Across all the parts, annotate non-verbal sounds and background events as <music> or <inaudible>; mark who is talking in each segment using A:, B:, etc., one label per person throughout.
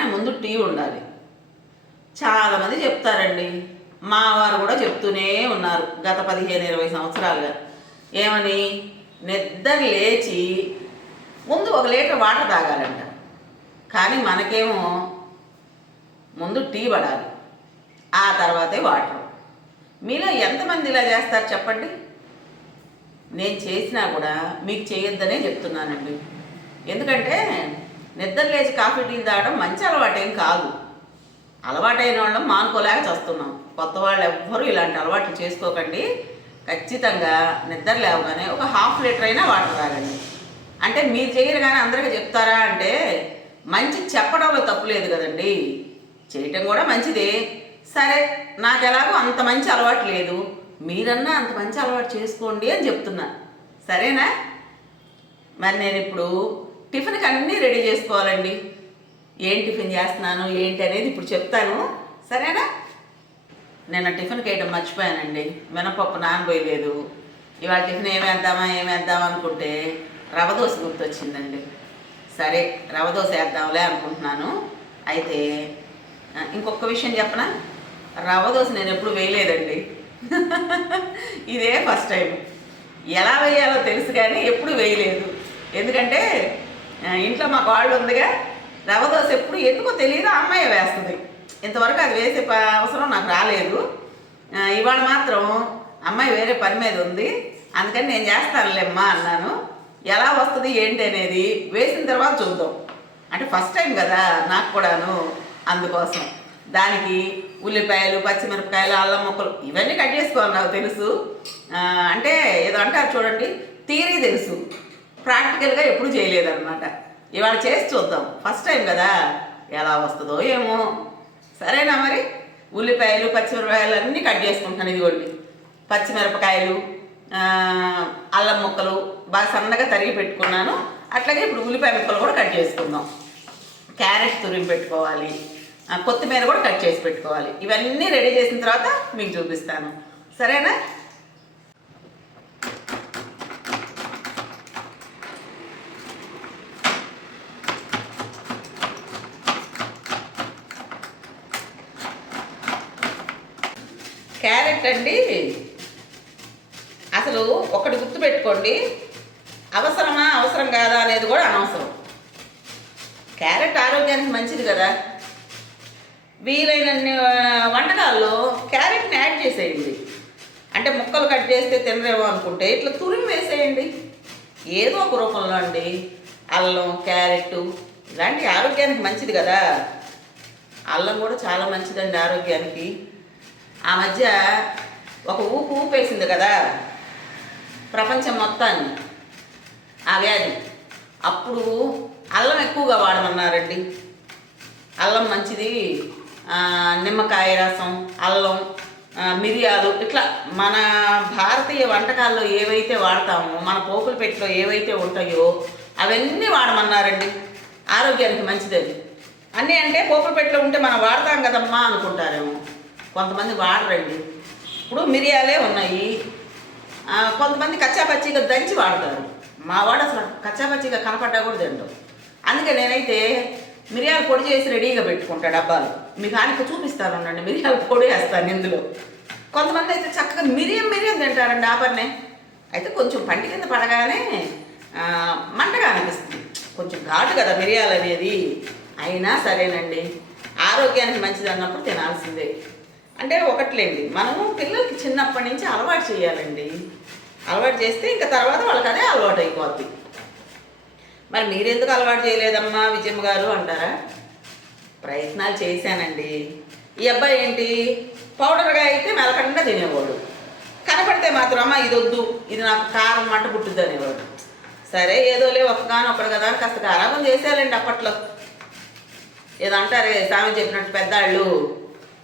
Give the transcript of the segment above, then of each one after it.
A: కానీ ముందు టీ ఉండాలి. చాలామంది చెప్తారండి. మా వారు కూడా చెప్తూనే ఉన్నారు గత పదిహేను ఇరవై సంవత్సరాలుగా. ఏమని? నిద్ర లేచి ముందు ఒక లీటర్ వాటర్ తాగాలంట. కానీ మనకేమో ముందు టీ పడాలి. ఆ తర్వాతే వాటర్. మీలో ఎంతమంది ఇలా చేస్తారు చెప్పండి? నేను చేసినా కూడా మీకు చేయొద్దనే చెప్తున్నానండి. ఎందుకంటే నిద్ర లేచి కాఫీ టీలు తాగడం మంచి అలవాటేం కాదు. అలవాటైన వాళ్ళం మానుకోలేక చేస్తున్నాం. కొత్త వాళ్ళు ఎవ్వరూ ఇలాంటి అలవాట్లు చేసుకోకండి. ఖచ్చితంగా నిద్ర లేవగానే ఒక హాఫ్ లీటర్ అయినా వాటర్ తాగండి. అంటే మీరు చేయరు కానీ అందరికీ చెప్తారా అంటే మంచి చెప్పడంలో తప్పు లేదు కదండి. చేయటం కూడా మంచిదే. సరే నాకు ఎలాగో అంత మంచి అలవాటు లేదు. మీరన్నా అంత మంచి అలవాటు చేసుకోండి అని చెప్తున్నా. సరేనా? మరి నేను ఇప్పుడు టిఫిన్కి అన్నీ రెడీ చేసుకోవాలండి. ఏం టిఫిన్ చేస్తున్నాను ఏంటి అనేది ఇప్పుడు చెప్తాను. సరేనా? నిన్న టిఫిన్ వేయడం మర్చిపోయానండి. మినపప్పు నానబోయలేదు. ఇవాళ టిఫిన్ ఏమేద్దామా ఏమేద్దామా అనుకుంటే రవ దోశ గుర్తొచ్చిందండి. సరే రవ దోశ వేద్దాంలే అనుకుంటున్నాను. అయితే ఇంకొక విషయం చెప్పనా? రవ దోశ నేను ఎప్పుడు వేయలేదండి. <laughs> ఇదే ఫస్ట్ టైం. ఎలా వేయాలో తెలుసు కానీ ఎప్పుడు వేయలేదు. ఎందుకంటే ఇంట్లో మా వాళ్ళు ఉందిగా రవ్వ దోశ ఎప్పుడు ఎందుకో తెలియదు ఆ అమ్మాయి వేస్తుంది. ఇంతవరకు అది వేసే అవసరం నాకు రాలేదు. ఇవాళ మాత్రం అమ్మాయి వేరే పని మీద ఉంది అందుకని నేను చేస్తానులేమ్మా అన్నాను. ఎలా వస్తుంది ఏంటి అనేది వేసిన తర్వాత చూద్దాం. అంటే ఫస్ట్ టైం కదా నాకు కూడాను అందుకోసం. దానికి ఉల్లిపాయలు పచ్చిమిరపకాయలు అల్లం ముక్కలు ఇవన్నీ కట్ చేసుకోవాలి నాకు తెలుసు. అంటే ఏదో అంటారు చూడండి థీరీ తెలుసు. ప్రాక్టికల్గా ఎప్పుడు చేయలేదన్నమాట. ఇవాళ చేసి చూద్దాం. ఫస్ట్ టైం కదా? ఎలా వస్తుందో ఏమో. సరేనా మరి? ఉల్లిపాయలు పచ్చిమిరపకాయలు అన్నీ కట్ చేసుకుంటాను ఇదిగోండి. పచ్చిమిరపకాయలు అల్లం ముక్కలు బాగా సన్నగా తరిగి పెట్టుకున్నాను. అట్లాగే ఇప్పుడు ఉల్లిపాయ ముక్కలు కూడా కట్ చేసుకుందాం. క్యారెట్ తురిమి పెట్టుకోవాలి. కొత్తిమీర కూడా కట్ చేసి పెట్టుకోవాలి. ఇవన్నీ రెడీ చేసిన తర్వాత మీకు చూపిస్తాను. సరేనా? పెట్టండి అండి అసలు ఒకటి గుర్తుపెట్టుకోండి. అవసరమా అవసరం కాదా అనేది కూడా అనవసరం. క్యారెట్ ఆరోగ్యానికి మంచిది కదా. వీలైనన్ని వంటకాల్లో క్యారెట్ని యాడ్ చేసేయండి. అంటే ముక్కలు కట్ చేస్తే తినరేమో అనుకుంటే ఇట్లా తురిమి వేసేయండి. ఏదో ఒక రూపంలో అండి. అల్లం క్యారెట్ ఇలాంటి ఆరోగ్యానికి మంచిది కదా. అల్లం కూడా చాలా మంచిదండి ఆరోగ్యానికి. ఆ మధ్య ఒక ఊపు ఊపేసింది కదా. ప్రపంచం మొత్తాన్ని. ఆ వ్యాధి. అప్పుడు అల్లం ఎక్కువగా వాడమన్నారండి. అల్లం మంచిది నిమ్మకాయ రసం అల్లం మిరియాలు ఇట్లా మన భారతీయ వంటకాల్లో ఏవైతే వాడతామో మన పోపుల పెట్టిలో ఏవైతే ఉంటాయో అవన్నీ వాడమన్నారండి. ఆరోగ్యానికి మంచిది అది. అన్నీ అంటే పోపుల పెట్టిలో ఉంటే మనం వాడతాం కదమ్మా అనుకుంటారేమో. కొంతమంది వాడరండి. ఇప్పుడు మిరియాలే ఉన్నాయి. కొంతమంది కచ్చాపచ్చిగా దంచి వాడతారు. మా వాడు అసలు కచ్చాపచ్చిగా కనపడ్డా కూడా తింటాం అందుకే నేనైతే మిరియాల పొడి చేసి రెడీగా పెట్టుకుంటా డబ్బాలు. మీకు ఆయనకు చూపిస్తాను ఉండండి. మిరియాల పొడి వేస్తాను ఇందులో. కొంతమంది అయితే చక్కగా మిరియం మిరియం తింటారండి ఆపర్నే అయితే కొంచెం పంటి కింద పడగానే మంటగా అనిపిస్తుంది. కొంచెం ఘాటు కదా మిరియాలు అనేది. అయినా సరేనండి. ఆరోగ్యానికి మంచిది అన్నప్పుడు తినాల్సిందే. అంటే ఒకట్లేండి. మనము పిల్లలకి చిన్నప్పటి నుంచి అలవాటు చేయాలండి. అలవాటు చేస్తే ఇంకా తర్వాత వాళ్ళకి అదే అలవాటు అయిపోద్ది. మరి మీరెందుకు అలవాటు చేయలేదమ్మా విజయమ్మ గారు అంటారా? ప్రయత్నాలు చేశానండి. ఈ అబ్బాయి ఏంటి? పౌడర్గా అయితే మెలకండా తినేవాడు. కనపడితే మాత్రం అమ్మ ఇది వద్దు ఇది నాకు కారం మంట పుట్టుద్ది అనేవాడు. సరే ఏదోలే ఒక్కగానొక్కడు కదా కాస్త గారాబం చేసేయాలండి అప్పట్లో. ఏదో అంటారే స్వామి చెప్పినట్టు పెద్దాళ్ళు.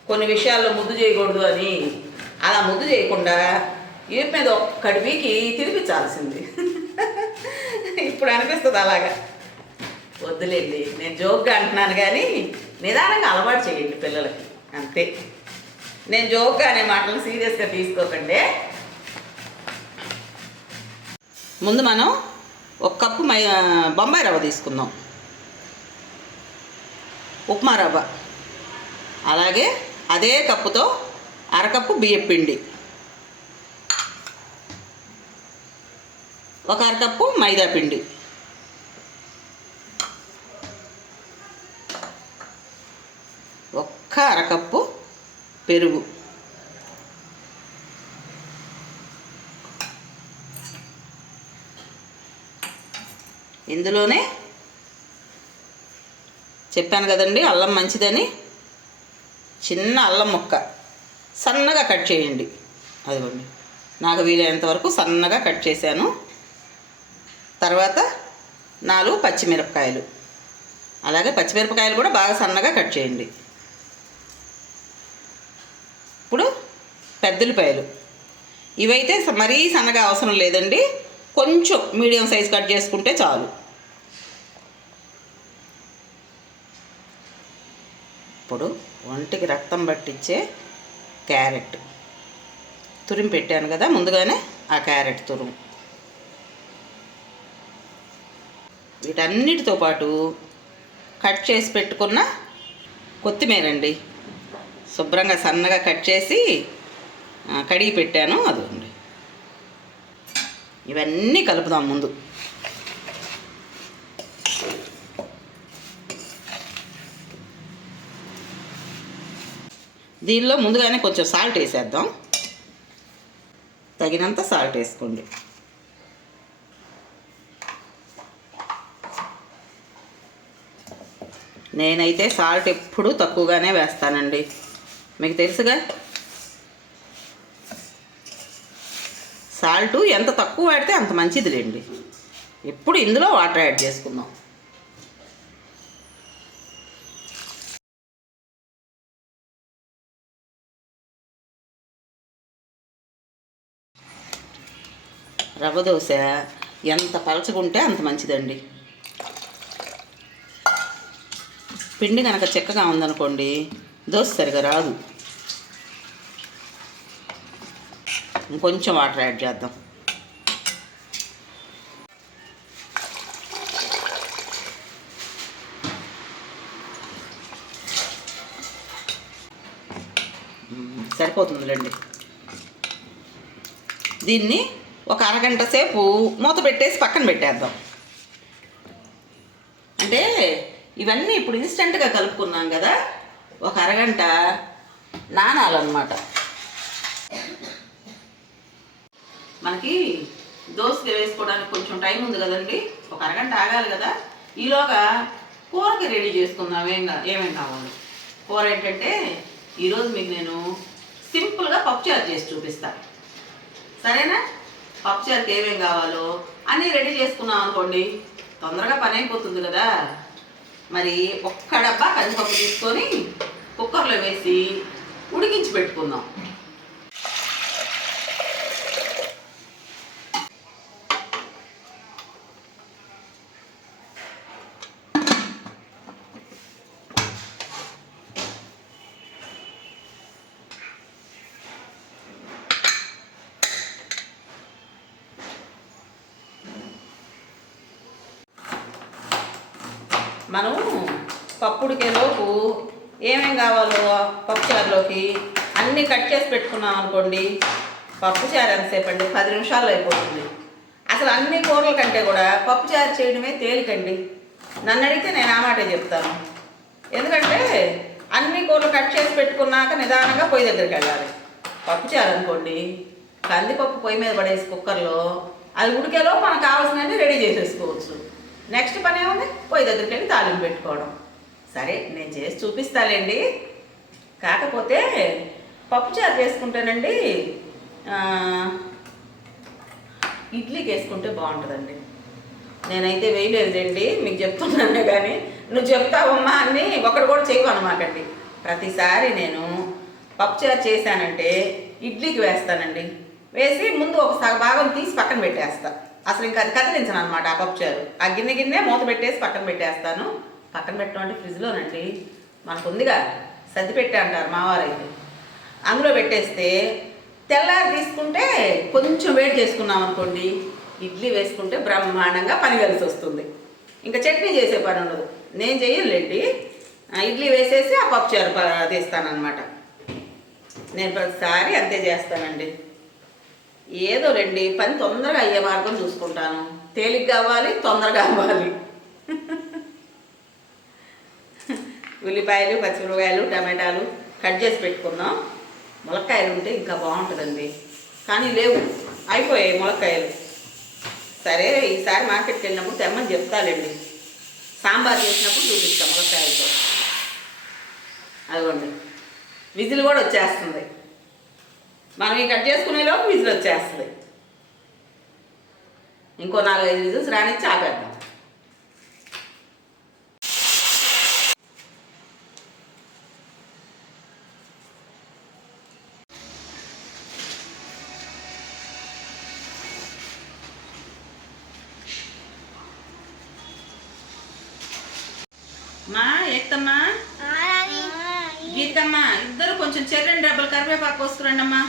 A: కొన్ని విషయాల్లో ముద్దు చేయకూడదు అని. అలా ముద్దు చేయకుండా ఏపీ మీద ఒక్కడి వీకి తినిపించాల్సింది ఇప్పుడు అనిపిస్తుంది అలాగా. వద్దులేండి నేను జోక్గా అంటున్నాను కానీ నిదానంగా అలవాటు చేయండి పిల్లలకి అంతే. నేను జోక్గా అనే మాటలు సీరియస్గా తీసుకోకండి. ముందు మనం ఒక కప్పు మై బొంబాయి రవ్వ తీసుకుందాం. ఉప్మా రవ్వ. అలాగే అదే కప్పుతో అరకప్పు బియ్యం పిండి. ఒక అరకప్పు మైదా పిండి. ఒక్క అరకప్పు పెరుగు. ఇందులోనే చెప్పాను కదండి అల్లం మంచిదని. చిన్న అల్లం ముక్క. సన్నగా కట్ చేయండి. అదిగోండి. నాకు వీలైనంత వరకు సన్నగా కట్ చేశాను. తర్వాత నాలుగు పచ్చిమిరపకాయలు. అలాగే పచ్చిమిరపకాయలు కూడా బాగా సన్నగా కట్ చేయండి. ఇప్పుడు పెద్దలపాయలు. ఇవైతే మరీ సన్నగా అవసరం లేదండి. కొంచెం మీడియం సైజ్ కట్ చేసుకుంటే చాలు. ఇప్పుడు ఒంటికి రక్తం పట్టించే క్యారెట్. తురిమి పెట్టాను కదా ముందుగానే ఆ క్యారెట్ తురుము. వీటన్నిటితో పాటు కట్ చేసి పెట్టుకున్న కొత్తిమీర అండి శుభ్రంగా సన్నగా కట్ చేసి కడిగి పెట్టాను అది ఇవన్నీ కలుపుదాం ముందు. దీనిలో ముందుగానే కొంచెం సాల్ట్ వేసేద్దాం. తగినంత సాల్ట్ వేసుకోండి. నేనైతే సాల్ట్ ఎప్పుడూ తక్కువగానే వేస్తానండి. మీకు తెలుసుగా? సాల్ట్ ఎంత తక్కువ వాడితే అంత మంచిదిలేండి. ఎప్పుడు ఇందులో వాటర్ యాడ్ చేసుకుందాం. రవ్వ దోశ ఎంత పలచగుంటే అంత మంచిదండి. పిండి కనుక చెక్కగా ఉందనుకోండి దోశ సరిగా రాదు. ఇంకొంచెం వాటర్ యాడ్ చేద్దాం. సరిపోతుందిలేండి. దీన్ని ఒక అరగంట సేపు మూత పెట్టేసి పక్కన పెట్టేద్దాం. అంటే ఇవన్నీ ఇప్పుడు ఇన్స్టెంట్గా కలుపుకున్నాం కదా ఒక అరగంట నానాలన్నమాట. మనకి దోశలు వేసుకోవడానికి కొంచెం టైం ఉంది కదండి ఒక అరగంట ఆగాలి కదా. ఈలోగా కూరకి రెడీ చేసుకుందాం ఏం ఏమేం కావాలి? కూర ఏంటంటే ఈరోజు మీకు నేను సింపుల్గా పప్పుచారు చేసి చూపిస్తాను సరేనా? పప్పుచారుకి ఏమేం కావాలో అన్నీ రెడీ చేసుకున్నాం అనుకోండి తొందరగా పని అయిపోతుంది కదా. మరి ఒక్క డబ్బా కందిపప్పు తీసుకొని కుక్కర్లో వేసి ఉడికించి పెట్టుకుందాం. మనం పప్పుడికేలోపు ఏమేం కావాలో పప్పుచారులోకి అన్నీ కట్ చేసి పెట్టుకున్నాం అనుకోండి పప్పుచారు ఎంతసేపు అండి? పది నిమిషాలు అయిపోతుంది. అసలు అన్ని కూరల కంటే కూడా పప్పుచారు చేయడమే తేలికండి. నన్ను అడిగితే నేను ఆ మాటే చెప్తాను. ఎందుకంటే అన్ని కూరలు కట్ చేసి పెట్టుకున్నాక నిదానంగా పొయ్యి దగ్గరికి వెళ్ళాలి. పప్పుచారు అనుకోండి కందిపప్పు పొయ్యి మీద పడేసి కుక్కర్లో అది ఉడికేలో మనకు కావాల్సినవి రెడీ చేసేసుకోవచ్చు. నెక్స్ట్ పని ఏముంది? పొయ్యి దగ్గరికి వెళ్ళి తాలింపు పెట్టుకోవడం. సరే నేను చేసి చూపిస్తాలేండి. కాకపోతే పప్పుచారు చేసుకుంటేనండి ఇడ్లీకి వేసుకుంటే బాగుంటుందండి. నేనైతే వేయలేదండి మీకు చెప్తున్నానే కానీ నువ్వు చెప్తావమ్మా అని ఒకటి కూడా చేయవు అనమాటండి ప్రతిసారి నేను పప్పుచారు చేశానంటే ఇడ్లీకి వేస్తానండి. వేసి ముందు ఒక సగ భాగం తీసి పక్కన పెట్టేస్తాను అసలు ఇంకా అది కదిలించను అనమాట ఆ పప్పుచారు ఆ గిన్నె గిన్నె మూత పెట్టేసి పక్కన పెట్టేస్తాను. పక్కన పెట్టడం అంటే ఫ్రిడ్జ్లోనండి మనకు ఉందిగా సర్ది అంటారు అంటారు మావారైతే. అందులో పెట్టేస్తే తెల్లారి తీసుకుంటే కొంచెం వేడి చేసుకున్నాం అనుకోండి ఇడ్లీ వేసుకుంటే బ్రహ్మాండంగా పని కలిసి వస్తుంది. ఇంకా చట్నీ చేసే పని ఉండదు. నేను చేయలేండి ఇడ్లీ వేసేసి ఆ పప్పుచారు ప- తీస్తానన్నమాట. నేను ప్రతిసారి అంతే చేస్తానండి. ఏదో రండి పని తొందరగా అయ్యే మార్గం చూసుకుంటాను. తేలిక కావాలి తొందరగా అవ్వాలి. ఉల్లిపాయలు పచ్చిమిరపకాయలు టమాటాలు కట్ చేసి పెట్టుకుందాం. ములక్కాయలు ఉంటే ఇంకా బాగుంటుందండి. కానీ లేవు అయిపోయాయి ములక్కాయలు. సరే ఈసారి మార్కెట్కి వెళ్ళినప్పుడు తెమ్మని చెప్తాలేండి. సాంబార్ చేసినప్పుడు చూపిస్తాం ములక్కాయలతో. అదిగోండి విజిల్ కూడా వచ్చేస్తుంది. మనం ఈ కట్ చేసుకునేలోపు విజిల్ వచ్చేస్తుంది. ఇంకో నాలుగైదు విజిల్స్ రానిచ్చి ఆపేద్దాం. మా ఏత్తమ్మా? గీతమ్మా ఇద్దరు కొంచెం చెర్రెండు డబ్బులు కరివేపాకు కోసుకురండి అమ్మా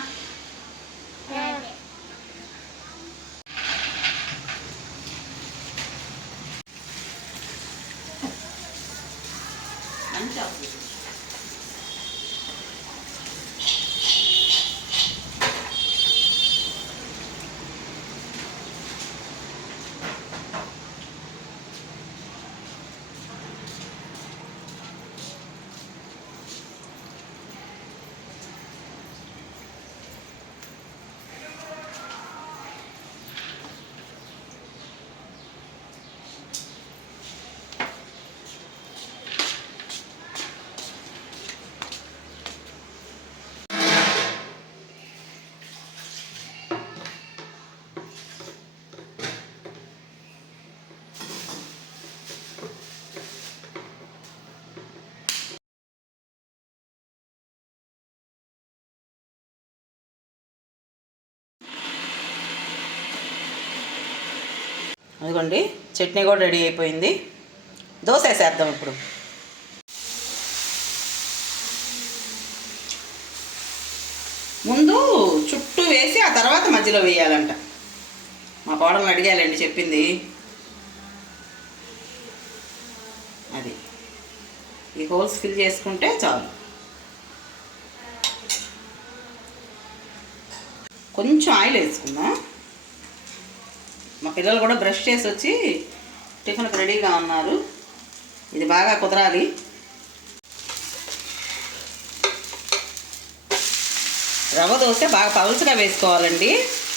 A: మంచి ఆకు. అదిగోండి చట్నీ కూడా రెడీ అయిపోయింది. దోశ వేసేద్దాం ఇప్పుడు. ముందు చుట్టూ వేసి ఆ తర్వాత మధ్యలో వేయాలంట. మా కోడలను అడిగాలండి చెప్పింది. అది. ఈ హోల్స్ ఫిల్ చేసుకుంటే చాలు. కొంచెం ఆయిల్ వేసుకుందాం? మా పిల్లలు కూడా బ్రష్ చేసి వచ్చి టిఫిన్కి రెడీగా ఉన్నారు. ఇది బాగా కుదరాలి. రవ్వ దోశ బాగా పలుసుగా వేసుకోవాలండి.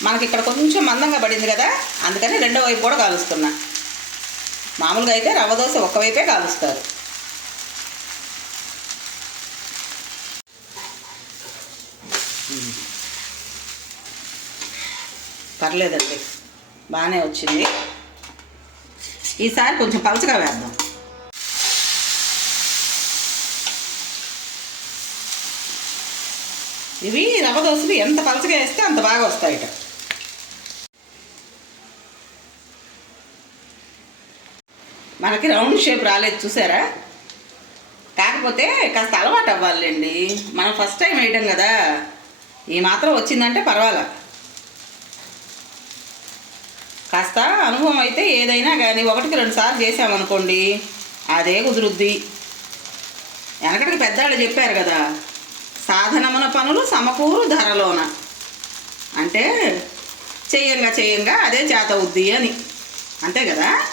A: మనకి ఇక్కడ కొంచెం మందంగా పడింది కదా అందుకని రెండో వైపు కూడా కాలుస్తున్నా. మామూలుగా అయితే రవ్వ దోశ ఒక్కవైపే కాలుస్తారు. పర్లేదండి. బాగానే వచ్చింది. ఈసారి కొంచెం పలచగా వేద్దాం. ఇవి రవ్వ దోశలు ఎంత పలచగా వేస్తే అంత బాగా వస్తాయిట. మనకి రౌండ్ షేప్ రాలేదు చూసారా? కాకపోతే కాస్త అలవాటు అవ్వాలండి. మనం ఫస్ట్ టైం వేయడం కదా. ఈ మాత్రం వచ్చిందంటే పర్వాలేదు కాస్త అనుభవం అయితే ఏదైనా కానీ ఒకటికి రెండు సార్లు చేసామనుకోండి అదే కుదురుద్ది. వెనకటికి పెద్దవాళ్ళు చెప్పారు కదా సాధనమున పనులు సమకూరు ధరలోన. అంటే చెయ్యంగా చెయ్యంగా అదే చేత అని. అంతే కదా?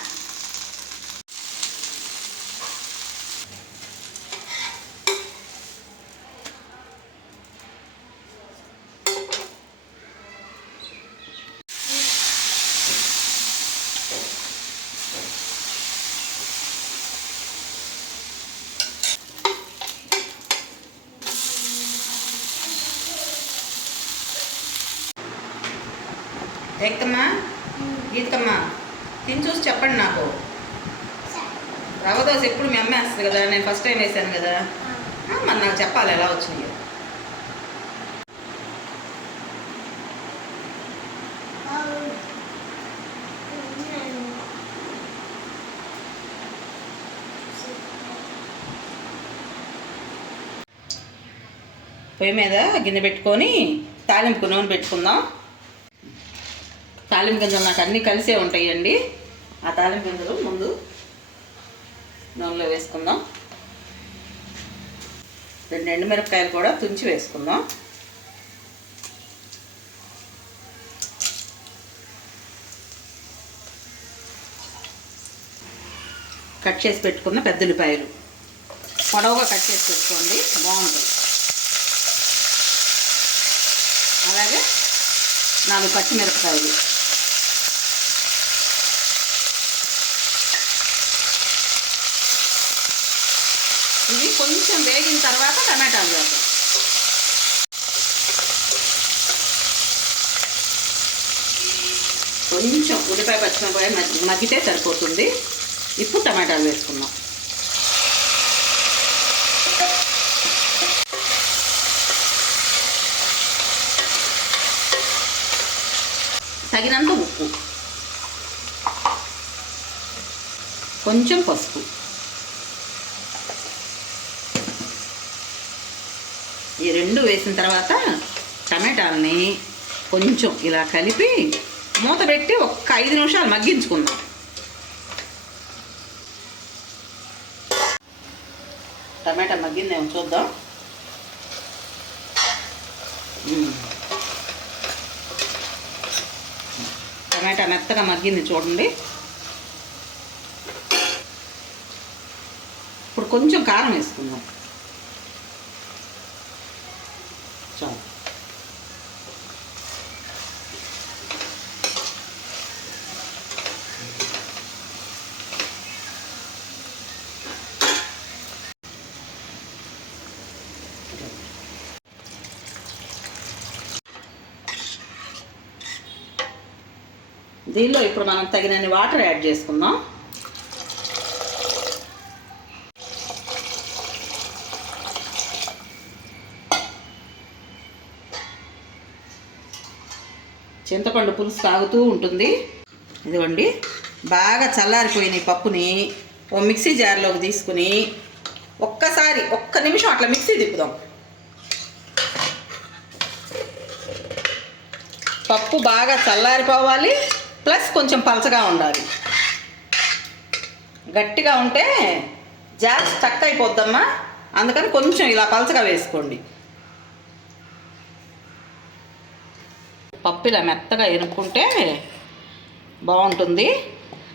A: ఎక్కమ్మా గీతకమ్మా తిని చూసి చెప్పండి నాకు. రవ్వ దోశ ఎప్పుడు మీ అమ్మ వేస్తుంది కదా నేను ఫస్ట్ టైం వేసాను కదా. మరి నాకు చెప్పాలి ఎలా వచ్చినాయో. పొయ్యి మీద గిన్నె పెట్టుకొని తాలింపు నూనె పెట్టుకుందాం. తాలింపు గింజలు నాకు అన్నీ కలిసే ఉంటాయండి. ఆ తాలింపు గింజలు ముందు నూనెలో వేసుకుందాం. రెండు ఎండుమిరపకాయలు కూడా తుంచి వేసుకుందాం. కట్ చేసి పెట్టుకున్న పెద్ద ఉల్లిపాయలు. పొడవుగా కట్ చేసి పెట్టుకోండి. బాగుంటుంది. అలాగే నాలుగు పచ్చిమిరపకాయలు. కొంచెం వేగిన తర్వాత టమాటాలు వేద్దాం. కొంచెం ఉల్లిపాయ పచ్చిమిరపాయ మగ్గితే సరిపోతుంది. ఇప్పుడు టమాటాలు వేసుకుందాం. తగినంత ఉప్పు. కొంచెం పసుపు ఈ రెండు వేసిన తర్వాత టమాటాలని కొంచెం ఇలా కలిపి మూత పెట్టి ఒక్క ఐదు నిమిషాలు మగ్గించుకుందాం. టమాటా మగ్గిందేమో చూద్దాం. టమాటా మెత్తగా మగ్గింది చూడండి. ఇప్పుడు కొంచెం కారం వేసుకుందాం చాలు దీనిలో ఇప్పుడు మనం తగినన్ని వాటర్ యాడ్ చేసుకుందాం. చింతపండు పులుసు తాగుతూ ఉంటుంది. ఇదిగోండి బాగా చల్లారిపోయిన ఈ పప్పుని ఓ మిక్సీ జార్లోకి తీసుకుని ఒక్కసారి ఒక్క నిమిషం అట్లా మిక్సీ తిప్పుదాం. పప్పు బాగా చల్లారిపోవాలి. ప్లస్ కొంచెం పలచగా ఉండాలి. గట్టిగా ఉంటే జాస్ స్టక్ అయిపోద్దమ్మా. అందుకని కొంచెం ఇలా పలచగా వేసుకోండి. పప్పు ఇలా మెత్తగా ఎనుక్కుంటే బాగుంటుంది.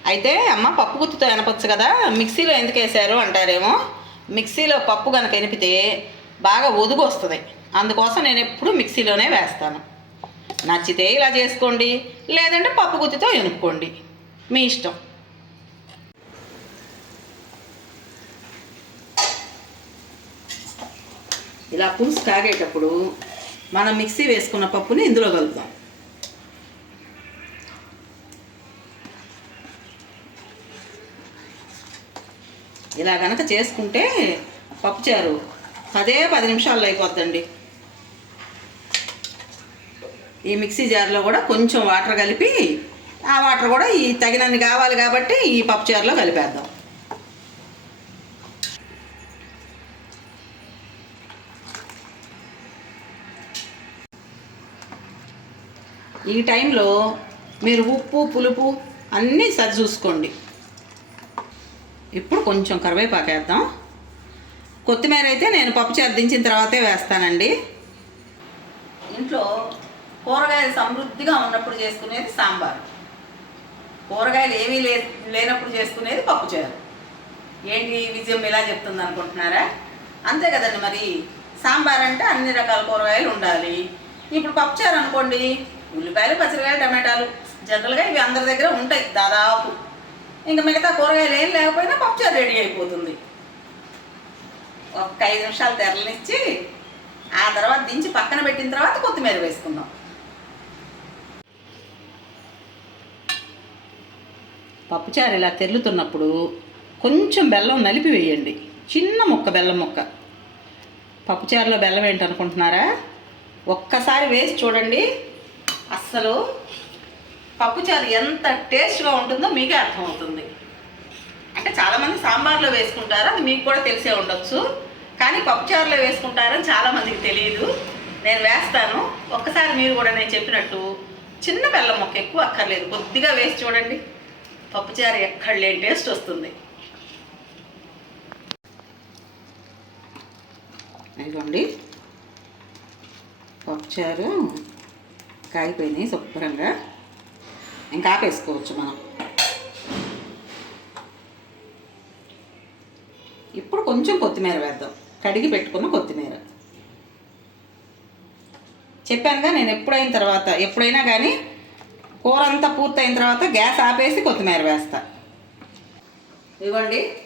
A: అయితే అమ్మ పప్పు గుత్తుతో ఎనపచ్చు కదా మిక్సీలో ఎందుకు వేసారు అంటారేమో. మిక్సీలో పప్పు కనుక ఎనిపితే బాగా ఒదుగు వస్తుంది. అందుకోసం నేను ఎప్పుడు మిక్సీలోనే వేస్తాను. నచ్చితే ఇలా చేసుకోండి లేదంటే పప్పు గుత్తితో ఎనుక్కోండి. మీ ఇష్టం. ఇలా పులుసు కాగేటప్పుడు మనం మిక్సీ వేసుకున్న పప్పుని ఇందులో కలుపుదాం. ఇలా కనుక చేసుకుంటే పప్పుచారు పదే పది నిమిషాల్లో అయిపోద్దండి. ఈ మిక్సీ జార్లో కూడా కొంచెం వాటర్ కలిపి ఆ వాటర్ కూడా ఈ తగినన్ని కావాలి కాబట్టి ఈ పప్పు చారులో కలిపేద్దాం. ఈ టైంలో మీరు ఉప్పు పులుపు అన్నీ సరి చూసుకోండి. ఇప్పుడు కొంచెం కరివేపాకు వేద్దాం. కొత్తిమీర అయితే నేను పప్పుచారు దించిన తర్వాతే వేస్తానండి. ఇంట్లో కూరగాయలు సమృద్ధిగా ఉన్నప్పుడు చేసుకునేది సాంబార్. కూరగాయలు ఏమీ లే లేనప్పుడు చేసుకునేది పప్పుచారు ఏంటి విజయం ఇలా చెప్తుంది అనుకుంటున్నారా? అంతే కదండి మరి. సాంబార్ అంటే అన్ని రకాల కూరగాయలు ఉండాలి. ఇప్పుడు పప్పుచారు అనుకోండి ఉల్లిపాయలు పచ్చిరకాయలు టమాటాలు జనరల్గా ఇవి అందరి దగ్గర ఉంటాయి దాదాపు. ఇంకా మిగతా కూరగాయలు ఏం లేకపోయినా పప్పుచారు రెడీ అయిపోతుంది. ఒక ఐదు నిమిషాలు తెరలనిచ్చి ఆ తర్వాత దించి పక్కన పెట్టిన తర్వాత కొత్తిమీర వేసుకుందాం. పప్పుచారు ఇలా తెల్లుతున్నప్పుడు కొంచెం బెల్లం నలిపి వేయండి. చిన్న ముక్క బెల్లం ముక్క. పప్పుచారులో బెల్లం ఏంటనుకుంటున్నారా? ఒక్కసారి వేసి చూడండి. అస్సలు పప్పుచారు ఎంత టేస్ట్గా ఉంటుందో మీకే అర్థమవుతుంది. అంటే చాలామంది సాంబార్లో వేసుకుంటారు? అది మీకు కూడా తెలిసే ఉండొచ్చు. కానీ పప్పుచారులో వేసుకుంటారని చాలామందికి తెలియదు నేను వేస్తాను. ఒక్కసారి మీరు కూడా నేను చెప్పినట్టు చిన్న బెల్లం మొక్క ఎక్కువ అక్కర్లేదు. కొద్దిగా వేసి చూడండి. పప్పుచారు ఎక్కడ లేని టేస్ట్ వస్తుంది. ఇదిగోండి. పప్పుచారు కాగిపోయినాయి శుభ్రంగా. ఇంకా ఆపేసుకోవచ్చు మనం. ఇప్పుడు కొంచెం కొత్తిమీర వేద్దాం. కడిగి పెట్టుకున్న కొత్తిమీర. చెప్పానుగా నేను ఎప్పుడైన తర్వాత ఎప్పుడైనా కానీ కూర అంతా పూర్తయిన తర్వాత గ్యాస్ ఆపేసి కొత్తిమీర వేస్తా. ఇదిగోండి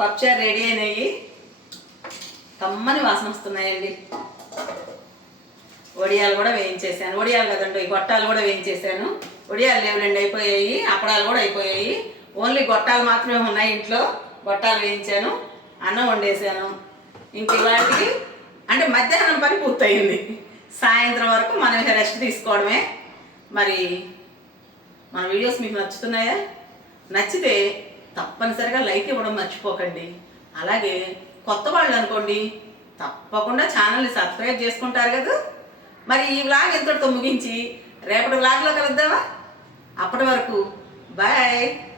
A: పప్పుచారు రెడీ అయినాయి. కమ్మని వాసన వస్తున్నాయండి. వడియాలు కూడా వేయించేసాను. వడియాలు కదండి గొట్టాలు కూడా వేయించేసాను. వడియాలు లేవులండి అయిపోయాయి. అప్పడాలు కూడా అయిపోయాయి. ఓన్లీ గొట్టాలు మాత్రమే ఉన్నాయి ఇంట్లో. గొట్టాలు వేయించాను. అన్నం వండేసాను. ఇంక ఇవాటికి అంటే మధ్యాహ్నం పని పూర్తయింది. సాయంత్రం వరకు మనం రెస్ట్ తీసుకోవడమే. మరి మన వీడియోస్ మీకు నచ్చుతున్నాయా? నచ్చితే తప్పనిసరిగా లైక్ ఇవ్వడం మర్చిపోకండి. అలాగే కొత్త వాళ్ళు అనుకోండి తప్పకుండా ఛానల్ని సబ్స్క్రైబ్ చేసుకుంటారు కదా. మరి ఈ వ్లాగ్ ఎంతటితో ముగించి రేపటి వ్లాగ్లో కలుద్దామా? అప్పటి వరకు బాయ్